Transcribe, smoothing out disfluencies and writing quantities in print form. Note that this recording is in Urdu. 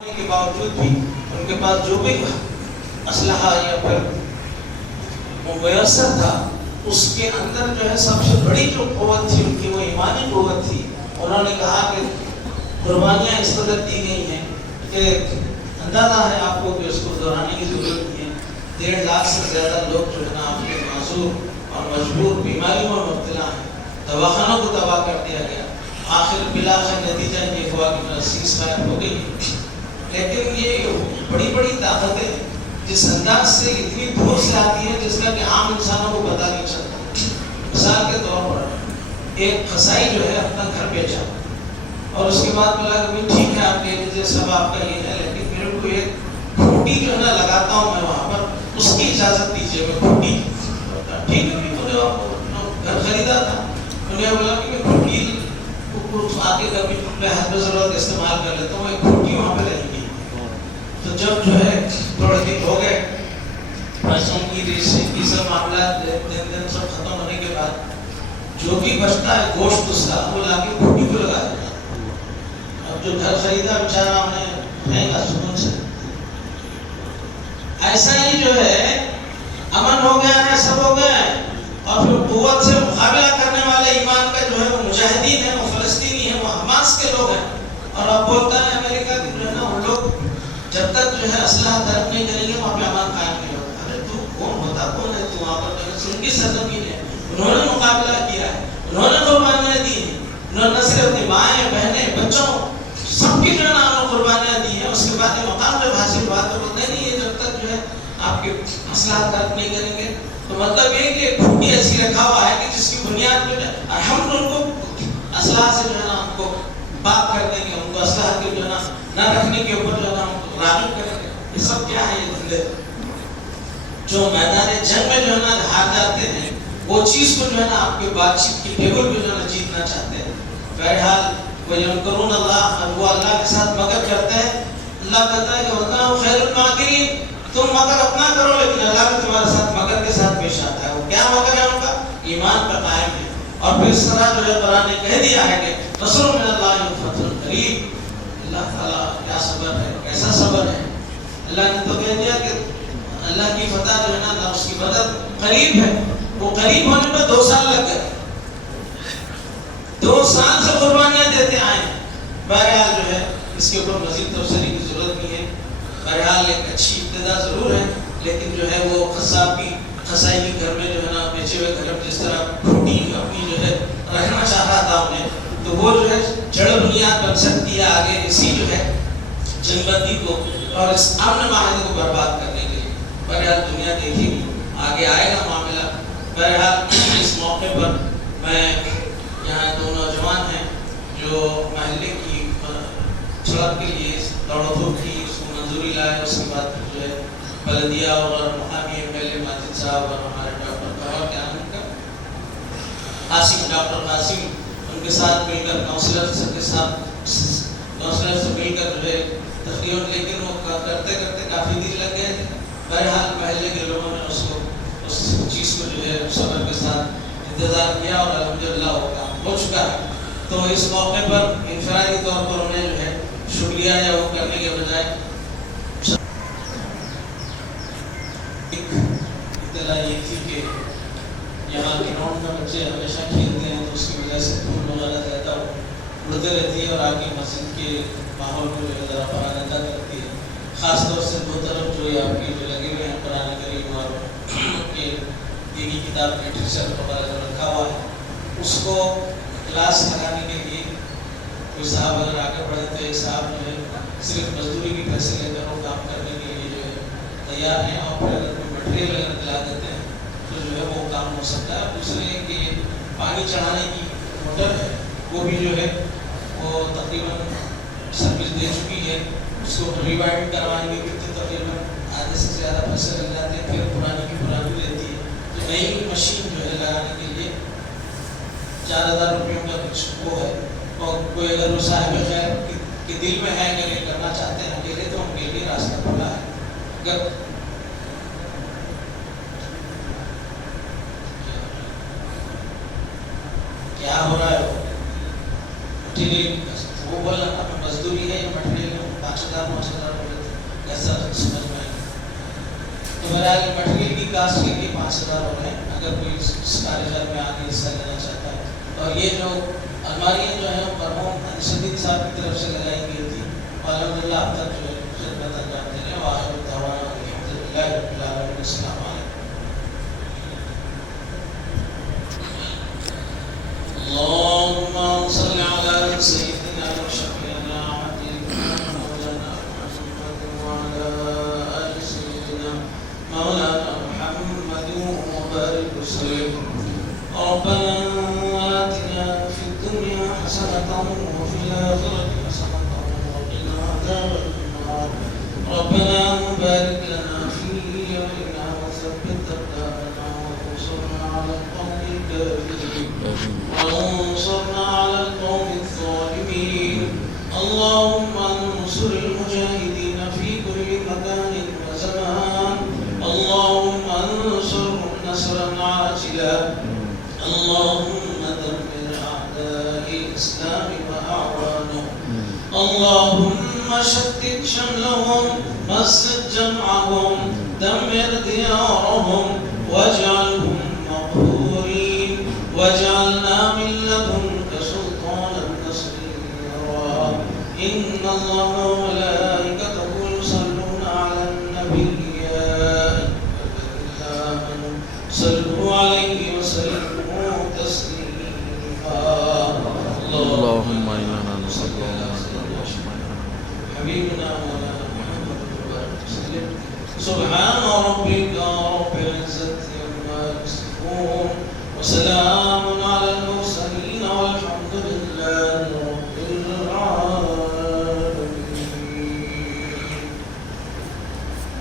کے باوجود بھی ان کے پاس جو بھی اسلحہ یا پھر میسر تھا اس کے اندر جو ہے سب سے بڑی جو قوت تھی ان کی وہ ایمانی قوت تھی. انہوں نے کہا کہ قربانیاں اس قدر دی گئی ہیں کہ اندازہ ہے آپ کو کہ اس کو دہرانے کی ضرورت نہیں ہے. 1.5 لاکھ سے زیادہ لوگ جو ہے نا آپ کے معذور اور مجبور بیماریوں میں مبتلا ہیں. دواخانوں کو تباہ کر دیا گیا. آخر بلاخر نتیجہ یہ ہوا کہ سیز فائر ہو گئی. لیکن یہ بڑی بڑی طاقتیں جس انداز سے اتنی دھوس لاتی ہے جس کا کہ عام انسانوں کو پتہ نہیں چلتا. مثال کے طور پر ایک قصائی جو ہے اپنا گھر بیچا اور اس کے بعد بولا کہ ٹھیک ہے آپ لے لیجیے سب آپ کا یہ ہے لیکن میرے کو ایک کھوٹی جو ہے نا لگاتا ہوں میں وہاں پر اس کی اجازت دیجیے. میں کھوٹی ٹھیک ہے گھر خریدا تھا. انہیں بولا کہ میں کھوٹی آگے کبھی میں حسب ضرورت استعمال کر لیتا ہوں. ایک کھوٹی وہاں پہ رہے گی. تو جب جو ہے تھوڑے دن ہو گئے پیسوں کی ریسنگ کی سب معاملات دن سب ختم ہونے کے بعد جو بھی بچتا ہے گوشت اس کا وہ لا کے کھوٹی کو لگا دیتا. اب جو گھر خریدا بیچارہ انہیں رہے گا سکون سے. ایسا ہی جو ہے امن ہو گیا ہے سب ہو گیا ہے اور پھر قوت سے مقابلہ کرنے والے ایمان کا جو ہے وہ مجاہدین ہیں وہ فلسطینی ہیں وہ حماس کے لوگ ہیں. اور اب بولتا ہے امریکہ کی جو ہے نا وہ لوگ جب تک جو ہے اسلحہ طرف نہیں کریں گے وہاں پہ امان قائم نہیں ہوگا. ارے تو کون ہوتا کون ہے تو وہاں پر ان کی سرزمین ہے. انہوں نے مقابلہ کیا ہے. انہوں نے قربانیاں دی ہیں. انہوں نے صرف اپنی مائیں بہنیں بچوں سب کی جو ہے نا قربانیاں دی ہیں. اس کے بعد یہ مقام جب حاصل ہوا تو بولتے نہیں ہے جب تک جو ہے آپ کے اسلحہ طرف نہیں کریں گے. تو مطلب یہ کہ کھوٹی ایسی رکھا ہوا ہے کہ جس کی بنیاد پہ ہم ان کو اسلحہ سے جو ہے نا ہم کو بات کر دیں گے. ان کو اسلحہ کے جو ہے نا نہ رکھنے کے اوپر جو ہے نا ہم کو راغب کریں گے. یہ سب کیا ہے یہ دھندے جو میدان جنگ میں جو ہے نا ہار جاتے ہیں وہ چیز کو جو ہے نا آپ کے بات چیت کی ٹیبل پہ جو ہے نا جیتنا چاہتے ہیں. بہرحال وَيَمْكُرُونَ اللَّهَ وہ اللہ کے ساتھ مکر کرتے ہیں. اللہ کہتا ہے کہ وَاللَّهُ خَيْرُ الْمَاكِرِينَ تم مکر اپنا کرو لیکن اللہ بھی تمہارے ساتھ مکر کے ساتھ پیش آتا ہے. وہ کیا مکر ہے ان کا ایمان پر قائم ہے. اور پھر اس طرح جو ہے قرآن نے کہہ دیا ہے کہ نصر من اللہ وفتح قریب. اللہ تعالیٰ کیا صبر ہے کیسا صبر ہے. اللہ نے تو کہہ دیا کہ اللہ کی فتح جو ہے نا اس کی مدد قریب ہے. وہ قریب ہونے میں 2 سال لگ گئے. 2 سال سے قربانیاں دیتے آئے. بہرحال جو ہے اس کے اوپر مزید تبصرے کی ضرورت نہیں ہے. بہرحال ایک اچھی ابتدا ضرور ہے لیکن جو ہے وہ قصائی کے گھر میں جو ہے نا بیچے ہوئے گھر جس طرح کھوٹی اپنی جو ہے رہنا چاہ رہا تھا انہیں تو وہ جو ہے جڑ بنیاد بن سکتی ہے آگے اسی جو ہے جنگ بندی کو اور اس امن معاہدے کو برباد کرنے کے لیے. بہرحال دنیا دیکھے گی آگے آئے گا معاملہ. بہرحال اس موقع پر میں یہاں 2 نوجوان ہیں جو محلے کی سڑک کے لیے دوڑ دھوپ کی اس کو منظوری لائے. اس کے بعد جو ہے بلدیہ اور مقامی MLA ماجد صاحب اور ہمارے ڈاکٹر ڈاکٹر قاسم ان کے ساتھ مل کر کاؤنسلر سے مل کر جو ہے تقریباً لیکن وہ کرتے کرتے کافی دن لگ گئے تھے. بہرحال محلے کے لوگوں نے اس چیز کو جو ہے صبر کے ساتھ انتظار کیا اور الحمدللہ وہ کام ہو چکا ہے. تو اس موقع پر انفرادی طور پر انہیں جو ہے شکریہ یا وہ کرنے کے بجائے اطلاع یہ تھی کہ یہاں گراؤنڈ میں بچے ہمیشہ کھیلتے ہیں تو اس کی وجہ سے دھول وغیرہ زیادہ اڑتے رہتی ہے اور آگے مسجد کے ماحول کو جو ہے ذرا پراگندہ کرتی ہے. خاص طور سے 2 طرف جو یہ آپ کی جو لگے ہوئے ہیں قرآن کریم اور کے دینی کتاب لٹریچر وغیرہ جو رکھا ہوا ہے اس کو کلاس لگانے کے لیے کوئی صاحب اگر آگے بڑھے تو ایک صاحب جو ہے صرف مزدوری کی پیسے لے کر وہ کام کرنے کے لیے جو ہے تیار ہیں اور پھر اگر کوئی مٹیریل وغیرہ دلا دیتے ہیں تو جو ہے وہ کام ہو سکتا ہے. دوسرے کہ پانی چڑھانے کی موٹر ہے وہ بھی جو ہے وہ تقریباً سروس دے چکی ہے. اس کو ریوائنڈ کروائیں گے کتنے تقریباً آدھے سے زیادہ پیسے لگ جاتے ہیں. پھر پرانی کی پرانی رہتی ہے. تو نئی مشین جو ہے لگانے کے لیے 4000 روپیوں کا کچھ وہ ہے. اور کوئی اگر وہ صاحب خیر کے دل میں ہے اگر یہ کرنا چاہتے ہیں اکیلے تو ان کے لیے راستہ کھلا ہے. اگر کیا ہو رہا ہے مٹیریل وہ بولنا مزدوری ہے یا مٹیریل 5000 5000 ہو گئے تھے، ایسا سمجھ میں آئے. تو بہرحال مٹیریل کی کاسٹ کے لیے 5000 ہو گئے. اگر کوئی اس کاریگر میں آگے حصہ لینا چاہتا ہے. اور یہ جو الماریاں جو ہیں مرحوم انصرالدین صاحب کی طرف سے لگائی گئی تھی، الحمدللہ اب تک جو ہے خدمت انجام دے رہے ہیں. وآخر دعوانا الحمدللہ رب العالمین. السلام علیکم. اللهم صل على سيدنا وشفيعنا وحبيبنا مولانا محمد وعلى آل سيدنا مولانا محمد وبارك وسلم. ربنا آتنا في الدنيا حسنة وفي الآخرة حسنة وقنا عذاب النار. ربنا بارك لنا في أهلنا وثبت أقدامنا وانصرنا على القوم الكافرين وانصرنا على القوم الظالمين. اللهم انصر المجاهدين في كل مكان وزمان. اللهم انصرهم نصرا عاجلا. اللهم دمر أعداء الإسلام وأعوانهم. اللهم شتت شملهم، مزق جمعهم، دمر ديارهم، واجعلهم مقهورين، واجعلنا من لدنك سلطانا نصيرا. إن الله وملائكته يصلون على النبي يا أيها الذين آمنوا صلوا عليه وسلموا تسليما. اللهم إنا نصلي على سيدنا حبيبنا مولانا محمد وسلم. سبحان